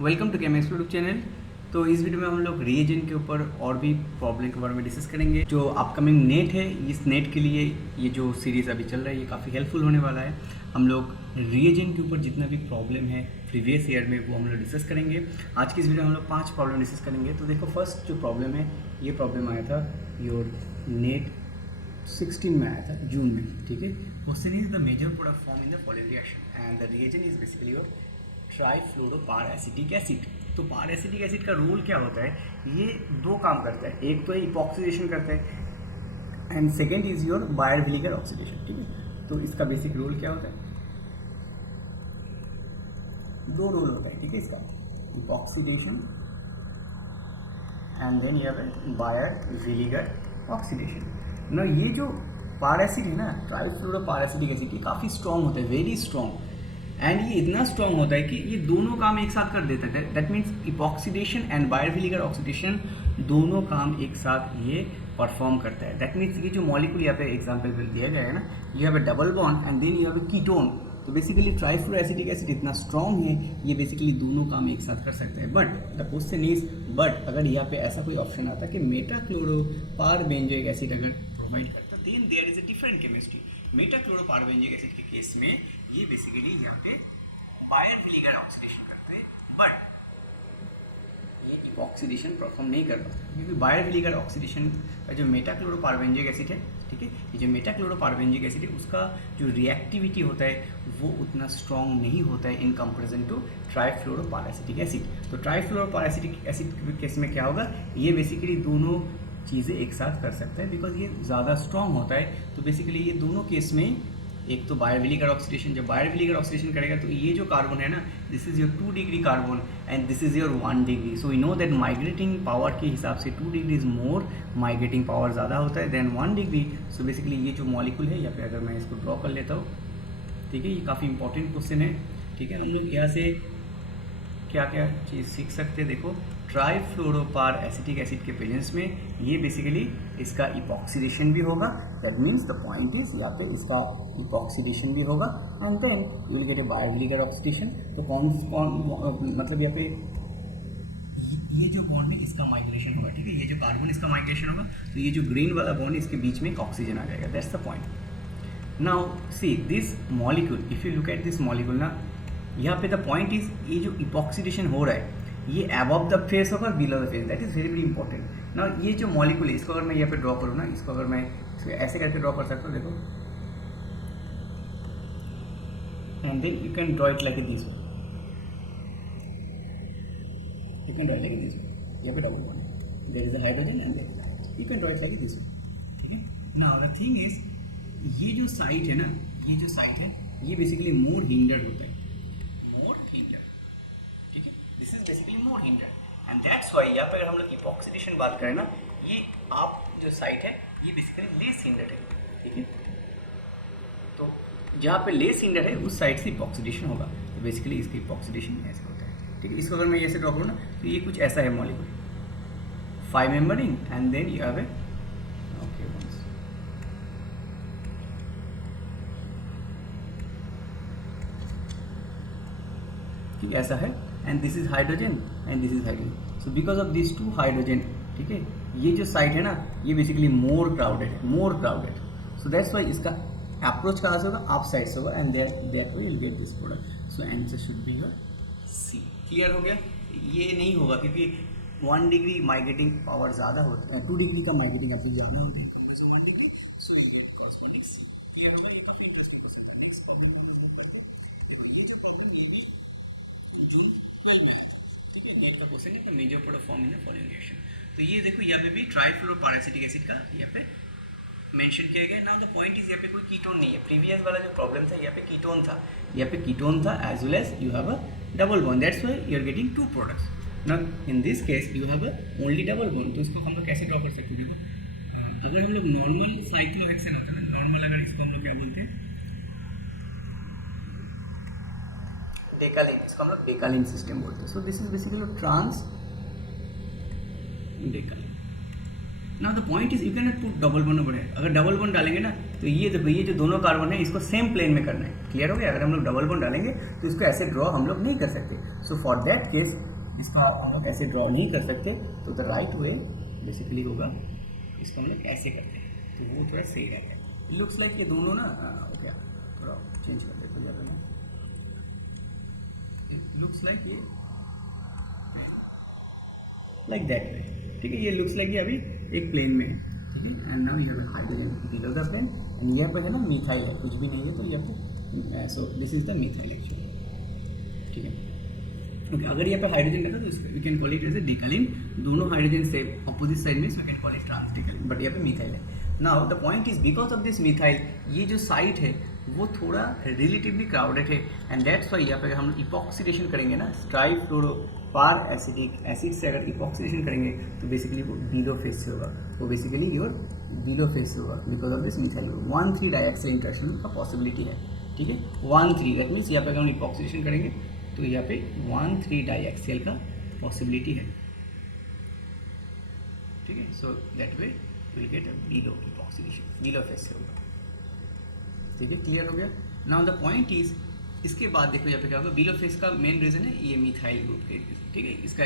Welcome to chemistry YouTube channel. तो इस video में हम लोग रिएजेंट के ऊपर और भी प्रॉब्लम के बारे में डिस्कस करेंगे। जो अपकमिंग नेट है, इस नेट के लिए ये जो सीरीज़ अभी चल रहा है ये काफ़ी हेल्पफुल होने वाला है। हम लोग रिएजेंट के ऊपर जितना भी प्रॉब्लम है प्रीवियस ईयर में वो हम लोग डिस्कस करेंगे। आज की इस वीडियो में हम लोग 5 प्रॉब्लम डिस्कस करेंगे। तो देखो, फर्स्ट जो प्रॉब्लम है, ये प्रॉब्लम आया था योर नेट 16 में आया था, जून में। ठीक है, question is the major product form in the following reaction and the reagent is basically your trifluoroperacetic acid. तो पारएसिटिक एसिड का रोल क्या होता है? ये दो काम करता है, एक तो इपॉक्सीडेशन करता है and second is your buyer-vinegar oxidation. ठीक है, तो इसका बेसिक रोल क्या होता है? दो रोल होता है, ठीक है, इसका इपॉक्सीडेशन एंड देन ये है बायर-विनेगर ऑक्सीडेशन। ना ये जो पारएसिड है ना, ट्राइफ्लोरोपारएसिटिक एसिड, ये काफ़ी स्ट्रॉन्ग होता है, वेरी स्ट्रॉन्ग। एंड ये इतना स्ट्रॉन्ग होता है कि ये दोनों काम एक साथ कर देता है। That means epoxidation and Baeyer Villiger oxidation दोनों काम एक साथ ये परफॉर्म करता है। दैट मीन्स ये जो मॉलिक्यूल यहाँ पे एग्जाम्पल दिया गया है ना, you have a double bond and then you have a ketone. तो बेसिकली ट्राइफ्लोरोएसिटिक एसिड इतना स्ट्रॉन्ग है, ये बेसिकली दोनों काम एक साथ कर सकता है। But the question is, but अगर यहाँ पे ऐसा कोई ऑप्शन आता कि मेटाक्लोरोपारबेंजोइक एसिड अगर प्रोवाइड करता, then there is a different chemistry. Metachloroperbenzoic acid के केस में ये बेसिकली यहाँ पे बायर-विनेगर ऑक्सीडेशन करते हैं, बट ये इपॉक्सीडेशन परफॉर्म नहीं कर पाता, क्योंकि बायर-विनेगर ऑक्सीडेशन का जो मेटाक्लोरोपारबेंजोइक एसिड है, ठीक है, ये जो मेटाक्लोरोपारबेंजोइक एसिड है, उसका जो रिएक्टिविटी होता है वो उतना स्ट्रॉन्ग नहीं होता है इन कंपेरिजन टू ट्राइफ्लोरोपारएसिटिक एसिड। तो ट्राइफ्लोरोपारएसिटिक एसिड के केस में क्या होगा? ये बेसिकली दोनों चीज़ें एक साथ कर सकता है, बिकॉज ये ज़्यादा स्ट्रॉन्ग होता है। तो बेसिकली ये दोनों केस में, एक तो बायर-विनेगर ऑक्सीडेशन, जब बायर-विनेगर ऑक्सीडेशन करेगा तो ये जो कार्बन है ना, this is your 2 degree carbon and this is your 1 degree. So you know that migrating power के हिसाब से 2 degree is more, migrating power ज़्यादा होता है देन 1 डिग्री। सो बेसिकली ये जो मॉलिक्यूल है, या फिर अगर मैं इसको ड्रॉ कर लेता हूँ, ठीक है, ये काफ़ी इंपॉर्टेंट क्वेश्चन है। ठीक है, हम लोग यहाँ से क्या क्या चीज़ सीख सकते हैं? देखो, ट्राइफ्लोरोपारएसिटिक एसिड के प्रेजेंस में ये बेसिकली इसका इपॉक्सीडेशन भी होगा। That means the point is, यहाँ पे इसका इपॉक्सीडेशन भी होगा and then you will get a Baeyer Villiger oxidation. तो कौन मतलब यहाँ पे ये जो बॉन्ड में इसका माइग्रेशन होगा, ठीक है, ये जो कार्बन इसका माइग्रेशन होगा, तो ये जो ग्रीन वाला बॉन्ड इसके बीच में एक ऑक्सीजन आ जाएगा। That's the point. Now see this molecule, if you look at this molecule ना, यहाँ पे द पॉइंट इज, ये जो इपॉक्सीडेशन हो रहा है ये अबव द फेस होगा, below the face. That is very very important. ना ये जो मॉलिक्यूल है, इसको अगर मैं यहाँ पे ड्रॉ करूँ ना, इसको अगर मैं इसको ऐसे करके ड्रॉ कर सकता हूँ, देखो, and then you can draw it like this way, you can draw it like this way. यहाँ पे डबल बॉन्ड है, there is a hydrogen and there you can draw it like this way. ठीक है, now the thing is, ये जो site है ना, ये जो साइट है, ये बेसिकली मोर हिंडर्ड होता है, मोर हिंडर्ड। ठीक है, this is basically more hindered and that's why यहाँ पर अगर हम लोग इपॉक्सीडेशन बात करें ना, ये आप जो साइट है ये बेसिकली लेस हिंडर्ड है। ठीक है, तो जहाँ पे लेस हिंडर्ड है उस साइड से इपॉक्सीडेशन होगा। तो बेसिकली इसका इपॉक्सीडेशन ऐसे होता है। ठीक है, इसको अगर मैं ऐसे ड्रॉ करूँ ना, तो ये कुछ ऐसा है molecule, 5 membering and then you have a, okay, ठीक है, ऐसा है and this is hydrogen and this is hydrogen. So because of this 2 hydrogen, ठीक है, ये जो साइट है ना, ये बेसिकली मोर क्राउडेड है, more crowded. So that's why इसका अप्रोच कहाँ से होगा? अप साइड से होगा and therefore you will get this product. So answer should be your C. Clear हो गया? ये नहीं होगा क्योंकि 1 डिग्री माइग्रेटिंग पावर ज़्यादा होता है, 2 डिग्री का माइग्रेटिंग एफिशिएंसी ज़्यादा होता है कंपेयर टू 1 डिग्री। सो ये कॉरेस्पॉन्डिंग सी। क्लियर हो गया? ये काफी इंटरेस्टिंग नेक्स्ट प्रॉब्लम हम लोग पढ़ते हैं। ये जो प्रॉब्लम ये भी जून 12 में आया था। ठीक है, नेट का क्वेश्चन है, तो major product form in the following reaction. तो ये देखो, यहाँ पे भी ट्राइफ्लोरोपारएसिटिक एसिड का यहाँ पे मेंशन किया गया। नाउ द पॉइंट इज, यहाँ पे कोई कीटोन नहीं है। प्रीवियस वाला जो प्रॉब्लम था, यहाँ पे कीटोन था, यहाँ पे कीटोन था as well as you have a double bond. That's why you are getting 2 products. Now in this case you have a only double bond. तो इसको हम लोग कैसे ड्रॉ कर सकते हैं? देखो, अगर हम लोग नॉर्मल साइक्लोहेक्सेन होता है ना, नॉर्मल, अगर इसको हम लोग क्या बोलते हैं, डेकालिन, इसको हम लोग डेकालिन सिस्टम बोलते हैं। So this is basically trans decalin. Now the point is you can not put double bond over है। अगर डबल बॉन्ड डालेंगे ना तो ये देखो ये जो दोनों कार्बन है इसको सेम प्लेन में करना है। क्लियर हो गया? अगर हम लोग डबल बॉन्ड डालेंगे तो इसको ऐसे ड्रॉ हम लोग नहीं कर सकते। सो फॉर दैट केस इसका हम लोग ऐसे ड्रॉ नहीं कर सकते, तो द राइट वे बेसिकली होगा इसको हम लोग ऐसे करते हैं, तो वो थोड़ा सही रहता है। लुक्स लाइक ये दोनों ना ओके थोड़ा चेंज कर देते यहाँ पे मैं, लुक्स लाइक ये लाइक दैट वे। ठीक है, ये लुक्स लाइक ये अभी एक प्लेन में है। ठीक है, and now you have hydrogen below the plane and यहाँ पे है ना मिथाइल है, कुछ भी नहीं है तो यहाँ पे सो this is the methyl actually. ठीक है, ओके अगर यहाँ पे हाइड्रोजन रहता तो इसको we can call it as a decalin. दोनों हाइड्रोजन से अपोजिट साइड में, so we can call it trans decalin, but यहाँ पे मिथाइल है। Now the point is because of this methyl ये जो साइट है वो थोड़ा रिलेटिवली क्राउडेड है, एंड दैट्स वाई यहाँ पे हम इपॉक्सीडेशन करेंगे ना ट्राइफ्लोरोपार एसिडिक एसिड से अगर इपॉक्सीडेशन करेंगे तो बेसिकली वो बिलो फेस से होगा, वो बेसिकली योर बिलो फेस से होगा because of this methyl 1,3 dioxide interaction का पॉसिबिलिटी है। ठीक है, 1,3 दैट मीन्स यहाँ पे अगर हम इपॉक्सीडेशन करेंगे तो यहाँ पे 1,3 डाइऑक्साइड का पॉसिबिलिटी है। ठीक है, so that we will get a below epoxidation, below face से होगा। ठीक है, क्लियर हो गया? नाउ द पॉइंट इज इसके बाद देखो यहाँ पे क्या होगा, बिलो फेस का मेन रीजन है ये मिथाइल ग्रुप के। ठीक है, इसका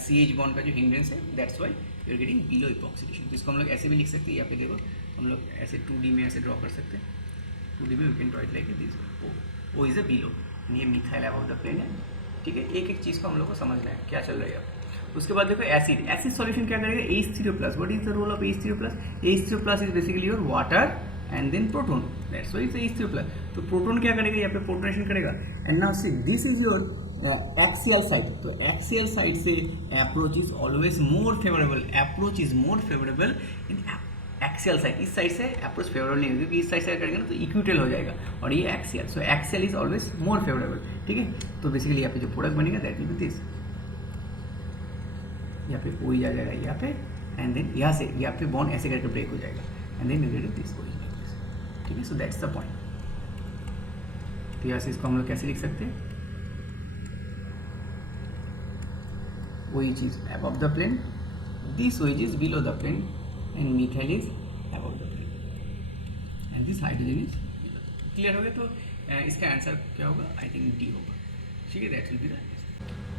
CH बॉन्ड का जो हिंड्रेंस है that's why you are getting below epoxidation. तो इसको हम लोग ऐसे भी लिख सकते हैं, यहाँ पे देखो हम लोग ऐसे 2D में ऐसे ड्रॉ कर सकते हैं। 2D में we can draw it like this, O is a below, ये मिथाइल अबव द प्लेन है। ठीक है, एक एक चीज़ को हम लोग को समझना है क्या चल रहा है। उसके बाद देखो एसिड, एसिड सॉल्यूशन क्या करेगा, H3+। What is the role of H3+? H3+ is basically your water and then proton, that's why it's H3+। तो प्रोटोन क्या करेगा, यहाँ पे प्रोटोनेशन करेगा। And now see this is your axial side, तो axial side से approach is always more favourable, approach is more favourable in axial side. इस side से अप्रोच फेवरेबल नहीं होगी क्योंकि इस साइड से करेंगे ना तो इक्विटल हो जाएगा और ये axial, so axial is always more favourable. ठीक है, तो बेसिकली यहाँ पे जो प्रोडक्ट बनेगा दैट विल बी दिस, यहाँ पे ओ आ जाएगा यहाँ पे, एंड देन यहाँ से यहाँ पे बॉन्ड ऐसे करके ब्रेक हो जाएगा and then you get this O. ठीक है, सो दैट्स द पॉइंट। तो यहाँ से इसको हम लोग कैसे लिख सकते हैं, वही चीज above the plane, this OH is below the plane and methyl is above the plane and this hydrogen is below। Clear हो गया? तो इसका आंसर क्या होगा, आई थिंक डी होगा। ठीक है, that will be the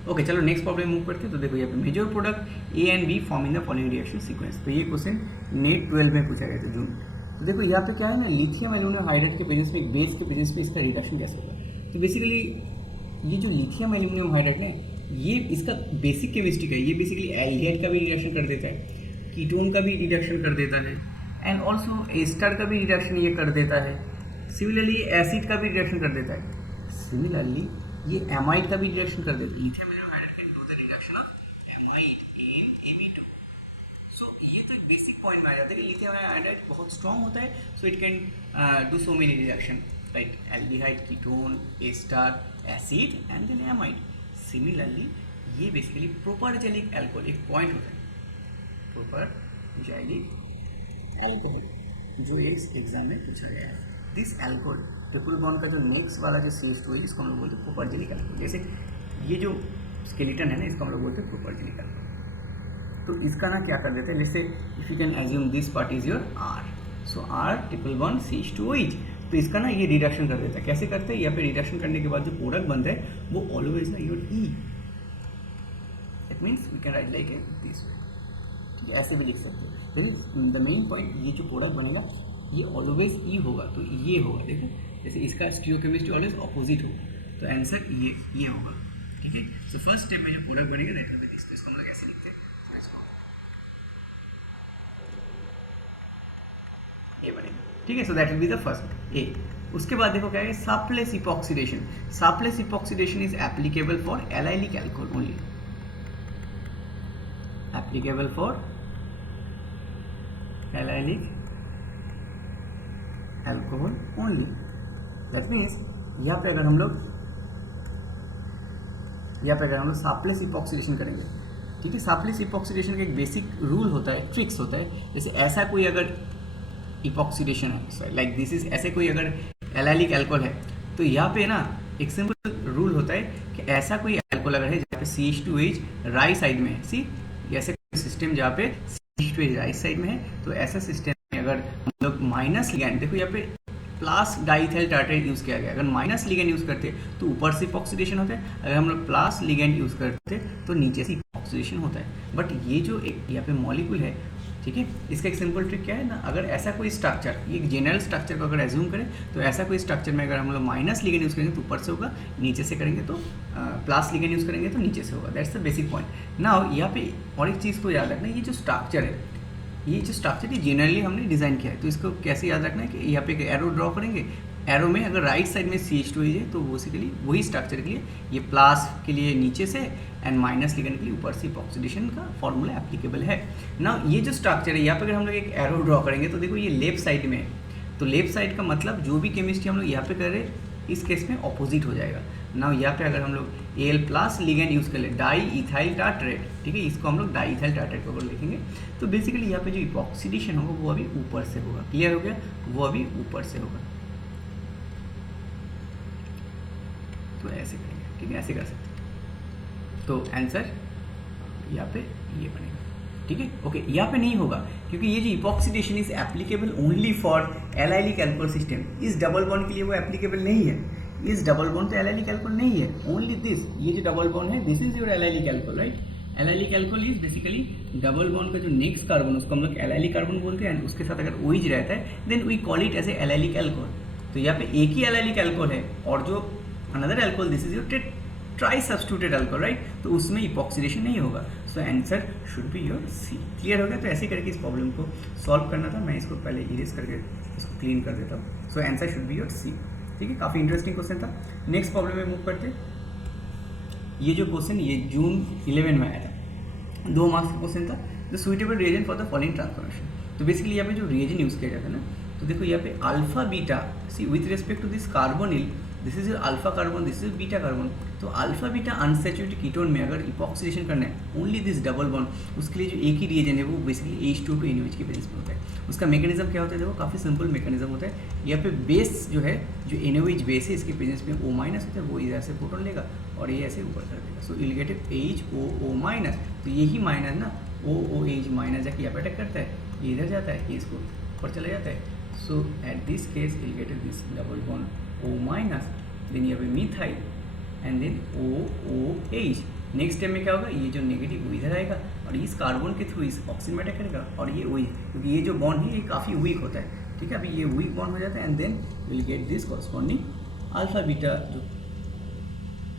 okay. चलो नेक्स्ट प्रॉब्लम मूव करते हैं। तो देखो यहाँ पे major product A and B forming the following reaction sequence. तो ये क्वेश्चन नेट 12 में पूछा गया था जून। तो देखो यहाँ पे क्या है ना, लिथियम एल्यूमिनियम हाइड्राइड के प्रेजेंस में एक बेस के प्रेजेंस में इसका रिडक्शन कैसे होगा। तो बेसिकली ये जो लिथियम एल्यूमिनियम हाइड्राइड ना, ये इसका बेसिक केमिस्ट्री का है, ये बेसिकली एल्डिहाइड का भी रिडक्शन कर देता है, कीटोन का भी रिडक्शन कर देता है, एंड ऑल्सो एस्टर का भी रिडक्शन ये कर देता है। सिमिलरली एसिड का भी रिडक्शन कर देता है, सिमिलरली ये एमाइड का भी रिडक्शन कर देता है। Lithium aluminium hydride can do the reduction of amide in एमीटो। सो ये तो एक बेसिक पॉइंट में आ जाता है कि लिथियम हाइड्राइड बहुत स्ट्रॉन्ग होता है, so it can do so many reduction like aldehyde, ketone, ester, acid and then amide. Similarly ये बेसिकली प्रोपरजेनिक अल्कोहल, एक पॉइंट होता है प्रोपरजेनिक अल्कोहल जो इस एग्जाम में पूछा गया है। दिस अल्कोहल ट्रिपल बॉन्ड का जो नेक्स्ट वाला जो CH2 है इसको हम लोग बोलते हैं प्रोपरजेनिक अल्कोहल। जैसे ये जो स्केलेटन है ना इसको हम लोग बोलते हैं प्रोपरजेनिक अल्कोहल। तो इसका ना क्या कर देते हैं, जैसे if you can assume this part is your R, so R triple bond CH2OH, तो इसका ना ये रिडक्शन कर देता है। कैसे करते हैं, यहाँ पे रिडक्शन करने के बाद जो प्रोडक्ट बनता है वो ऑलवेज ना your E, it means we can write like this way, ऐसे भी लिख सकते हैं। फिर द मेन पॉइंट, ये जो प्रोडक्ट बनेगा ये ऑलवेज E होगा, तो ये होगा। देखो जैसे इसका स्टीरियोकेमिस्ट्री ऑलवेज ऑपोजिट होगा, तो आंसर ये होगा। ठीक है, सो फर्स्ट स्टेप में जो प्रोडक्ट बनेगा दैट विल बी दिस। तो इसको हम लोग ऐसे लिखते हैं, ये बनेगा। ठीक है, so that will be the first A. उसके बाद देखो क्या है, Sharpless epoxidation. Sharpless epoxidation is applicable for allylic alcohol only, applicable for allylic alcohol only. That means यहाँ पे अगर हम लोग साप्लेस इपॉक्सीडेशन करेंगे, ठीक है, साप्लेस इपॉक्सीडेशन का एक बेसिक रूल होता है, ट्रिक्स होता है। जैसे ऐसा कोई अगर इपॉक्सीडेशन है लाइक दिस इज, ऐसे कोई अगर एलाइलिक अल्कोहल है तो यहाँ पे ना एक सिंपल रूल होता है कि ऐसा कोई अल्कोहल अगर है जहाँ पे CH2OH राइट साइड में है, सी ऐसे सिस्टम जहाँ पे राइट साइड में है, तो ऐसा सिस्टम में अगर हम लोग माइनस लिगैंड, देखो यहाँ पे प्लस डाइथाइल टार्ट्रेट यूज़ किया गया, अगर माइनस लिगैंड यूज़ करते तो ऊपर से ऑक्सीडेशन होता है, अगर हम लोग प्लस लिगैंड यूज़ करते तो नीचे से ऑक्सीडेशन होता है। बट ये जो एक यहाँ पे मॉलिक्यूल है, ठीक है, इसका एक सिंपल ट्रिक क्या है ना, अगर ऐसा कोई स्ट्रक्चर, ये जनरल स्ट्रक्चर को अगर एज्यूम करें तो ऐसा कोई स्ट्रक्चर में अगर हम लोग माइनस लिगेंड यूज़ करेंगे तो ऊपर से होगा, नीचे से करेंगे तो प्लस लिगेंड यूज़ करेंगे तो नीचे से होगा। That's the basic point. Now यहाँ पे और एक चीज़ को याद रखना, ये जो स्ट्रक्चर है, ये जनरली हमने डिज़ाइन किया है, तो इसको कैसे याद रखना है कि यहाँ पे एक एरो ड्रॉ करेंगे, एरो में अगर राइट साइड में CH2 है तो बेसिकली वही स्ट्रक्चर के लिए ये प्लस के लिए नीचे से एंड माइनस लिगेंड के लिए ऊपर से ऑक्सीडेशन का फॉर्मूला एप्लीकेबल है ना। ये जो स्ट्रक्चर है यहाँ पे अगर हम लोग एक एरो ड्रॉ करेंगे तो देखो ये लेफ्ट साइड में है, तो लेफ्ट साइड का मतलब जो भी केमिस्ट्री हम लोग यहाँ पे कर रहे हैं इस केस में ऑपोजिट हो जाएगा ना। यहाँ पे अगर हम लोग Al+ लिगेंड यूज़ कर ले, डाई इथाइल टार्ट्रेट, ठीक है, इसको हम लोग डाई इथाइल टार्ट्रेट को अगर लिखेंगे तो बेसिकली यहाँ पे जो इपॉक्सीडेशन होगा वो अभी ऊपर से होगा। क्लियर हो गया, वो अभी ऊपर से होगा। तो ऐसे करेंगे, ठीक है, ऐसे कर सकते हैं। तो आंसर यहाँ पे ये बनेगा, ठीक है, ओके। यहाँ पे नहीं होगा क्योंकि ये जो epoxidation is applicable only for allylic alcohol system, इस डबल बॉन्ड के लिए वो एप्लीकेबल नहीं है। इस डबल बॉन्ड तो एलाइलिक अल्कोहल नहीं है, ओनली दिस, ये जो डबल बॉन्ड है this is your allylic alcohol, right. Allylic alcohol is basically double bond का जो नेक्स्ट कार्बन उसको हम लोग एलाइलिक कार्बन बोलते हैं, उसके साथ अगर OH रहता है then we call it as a allylic alcohol. तो यहाँ पे एक ही एलाइलिक अल्कोहल है और जो another alcohol this is your try substituted alcohol, right, तो उसमें इपॉक्सीडेशन नहीं होगा। सो answer should be your C। Clear हो गया। तो ऐसे करके इस प्रॉब्लम को सॉल्व करना था। मैं इसको पहले इरेज करके इसको क्लीन कर देता हूँ। सो answer should be your C, ठीक है। काफ़ी इंटरेस्टिंग क्वेश्चन था। नेक्स्ट प्रॉब्लम में मूव करते। ये जो क्वेश्चन ये जून 11 में आया था, 2 मार्क्स का क्वेश्चन था। The suitable reagent for the following transformation. तो बेसिकली यहाँ पे जो रिएजेंट यूज़ किया जाता है ना, तो देखो यहाँ पे alpha beta, see with respect to this carbonyl, this is alpha carbon, this is beta carbon. तो अल्फा बीटा अनसैचुरेटेड कीटोन में अगर इपॉक्सीडेशन करना है ओनली दिस डबल बॉन्ड, उसके लिए जो एक ही रिएजेंट है वो बेसिकली H2 to NaOH के बेस पे होता है। उसका मैकेनिज्म क्या होता है, देखो काफ़ी सिंपल मैकेनिज्म होता है। यहाँ पे बेस जो है, जो NaOH बेस है, इसके प्रेजेंस में O- होता है, वो इधर से प्रोटॉन लेगा और ये ऐसे ऊपर कर देगा। सो विल गेट HOO-। तो यही माइनस ना OOH- जाके यहाँ पे अटैक करता है, ये इधर जाता है, ये इसको ऊपर चला जाता है। So at this case will get this double bond O-, then यहाँ पे methyl and then OOH। Next step में क्या होगा, ये जो नेगेटिव वो इधर आएगा और इस कार्बन के थ्रू इस ऑक्सीजन में अटैक करेगा और ये OH, क्योंकि ये जो बॉन्ड है ये काफ़ी वीक होता है, ठीक है। अभी ये वीक बॉन्ड हो जाता है and then will get this corresponding alpha beta जो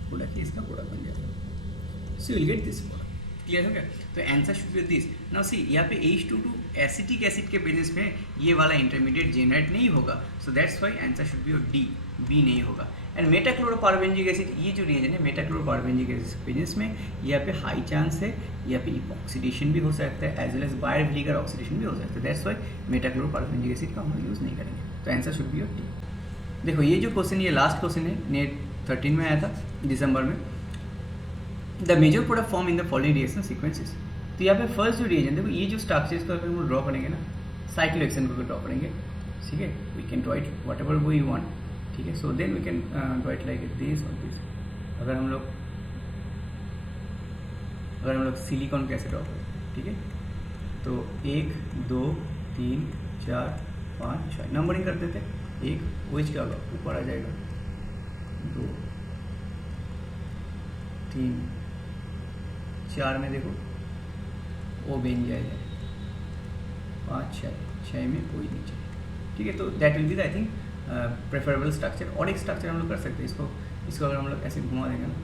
प्रोडक्ट है इसका प्रोडक्ट बन जाएगा। So will get this product. Clear हो गया। तो answer should be this. Now see यहाँ पे H2 to एसिटिक एसिड के बेसिस पे ये वाला इंटरमीडिएट जेनरेट नहीं होगा। So that's why answer should be D, B नहीं होगा। एंड मेटाक्लोरोपारबेंजिक एसिड, ये जो रिएजेंट है मेटाक्लोरोपारबेंजिक एसिड बेसिस में यहाँ पे हाई चांस है, यहाँ पे ऑक्सीडेशन भी हो सकता है एज वेल एज बायोविलिगर ऑक्सीडेशन भी हो सकता है। दैट्स वाई मेटाक्लोरोपारबेंजिक एसिड का हम यूज़ नहीं करेंगे। तो answer should be your D। देखो ये जो क्वेश्चन, ये लास्ट क्वेश्चन है, नेट 13 में आया था दिसंबर में। The major product form in the following reaction sequences. तो यहाँ पे फर्स्ट जो रिएजेंट, देखो ये जो स्ट्रक्चर्स को अगर हम ड्रॉ करेंगे ना, साइक्लोहेक्सेन को ड्रॉ करेंगे, ठीक है, we can draw it whatever we want, ठीक है। So then we can draw it like this और दिस। अगर हम लोग सिलिकॉन कैसे ड्रॉ करें, ठीक है, तो 1 2 3 4 5 6 नंबरिंग कर देते। 1 OH क्या होगा, ऊपर आ जाएगा, 2 3 4 में देखो O बेन जाएगा, 5 6 में कोई नीचे, ठीक है। तो that will be the I think preferable structure. और एक स्ट्रक्चर हम लोग कर सकते हैं, इसको अगर हम लोग ऐसे घुमा देंगे ना,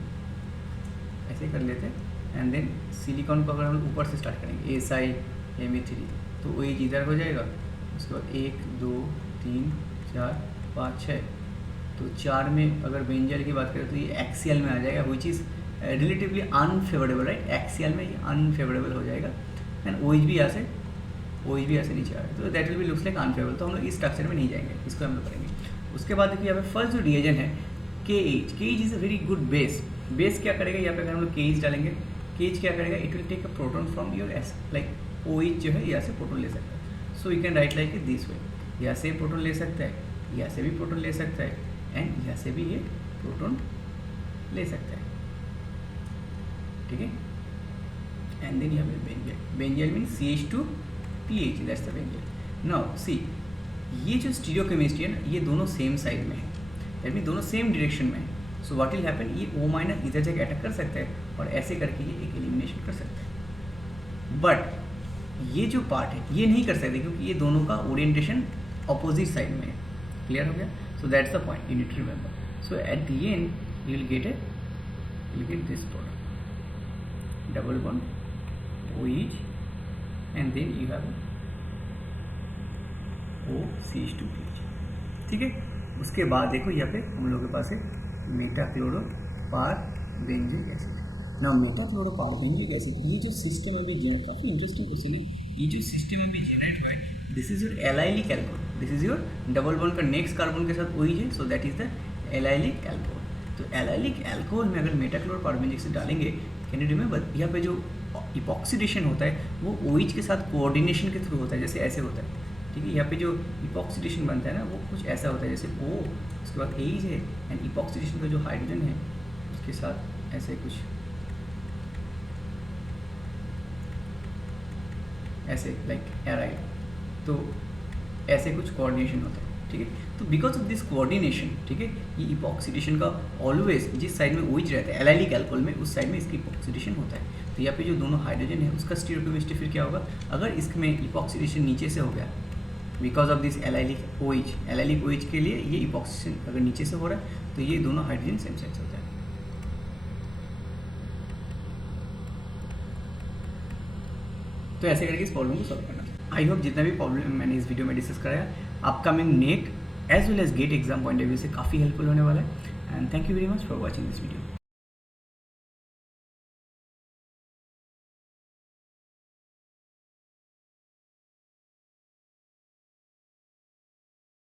ऐसे कर लेते हैं एंड देन सिलिकॉन को अगर हम लोग ऊपर से स्टार्ट करेंगे Si Me3, तो OH इधर हो जाएगा। उसके बाद 1 2 3 4 5 6, तो 4 में अगर बेंजल की बात करें तो ये एक्सियल में आ जाएगा, which is relatively unfavourable, right. Axial में ये अनफेवरेबल हो जाएगा एंड OH भी ऐसे नीचे आ रहा है, तो that will B looks like unfavourable. तो हम लोग इस स्ट्रक्चर में नहीं जाएंगे, इसको हम लोग करेंगे। उसके बाद देखिए यहाँ पे फर्स्ट जो रिएजेंट है KH is a very good base. Base क्या करेगा, यहाँ पे अगर हम लोग KH डालेंगे, KH क्या करेगा, it will take a proton from your S, like OH जो है यहाँ से प्रोटॉन ले सकता है। So you can write like this way, यहाँ से प्रोटॉन ले सकता है, यहाँ से भी प्रोटॉन ले सकता है एंड यहाँ से भी ये प्रोटॉन ले सकता है, ठीक है। एंड देन यहाँ पे benzyl mean CH2 pH, that's the benzene. Now see, ये जो स्टीरियोकेमिस्ट्री है ना, ये दोनों सेम साइड में है, दैट मीन दोनों सेम डायरेक्शन में है। सो व्हाट विल हैपन, ये O माइनस इधर जाके अटैक कर सकता है और ऐसे करके ये एक एलिमिनेशन कर सकता है। बट ये जो पार्ट है ये नहीं कर सकते क्योंकि ये दोनों का ओरिएंटेशन अपोजिट साइड में है। क्लियर हो गया? So that's the point you need to remember. So at the end you will get this product, double bond OH and then you have OCH2PH। ठीक है, उसके बाद देखो यहाँ पे हम लोगों के पास है मेटाक्लोरोपारबेंजिक एसिड। ना मेटाक्लोरोपारबेंजिक एसिड, ये जो सिस्टम में भी जनरेट, काफ़ी इंटरेस्टिंग क्वेश्चन है, ये जो सिस्टम में भी जनरेट हुआ है, this is your allylic alcohol, this is your double bond का नेक्स्ट कार्बन के साथ OH है, so that is the allylic alcohol. तो एलाइलिक एल्कोहल में अगर मेटाक्लोरोपारबेंजिक एसिड डालेंगे, कैन यू रिमेंबर, यहाँ पे जो इपॉक्सीडेशन होता है वो OH के साथ कोऑर्डिनेशन के थ्रू होता है, जैसे ऐसे होता है। ठीक है, यहाँ पे जो इपॉक्सीडेशन बनता है ना, वो कुछ ऐसा होता है जैसे O, उसके बाद H है, एंड इपॉक्सीडेशन का जो हाइड्रोजन है उसके साथ ऐसे कुछ ऐसे लाइक एराइल, तो ऐसे कुछ कोऑर्डिनेशन होता है। ठीक है, तो बिकॉज ऑफ दिस कोऑर्डिनेशन, ठीक है, ये इपॉक्सीडेशन का ऑलवेज जिस साइड में OH रहता है एलाइलिक एल्कोहल में, उस साइड में इसकी इपॉक्सीडेशन होता है। तो यहाँ पे जो दोनों हाइड्रोजन है उसका स्टीरियोकेमिस्ट्री फिर क्या होगा, अगर इसमें इपॉक्सीडेशन नीचे से हो गया because of this allylic OH के लिए ये इपॉक्सीडेशन अगर नीचे से हो रहा है तो ये दोनों हाइड्रोजन सेम साइड से हो जाए। तो ऐसे करके इस प्रॉब्लम को सॉल्व करना। आई होप जितना भी प्रॉब्लम मैंने इस वीडियो में डिस्कस कराया upcoming NET as well as GATE exam point of view से काफ़ी हेल्पफुल होने वाला है। And thank you very much for watching this video.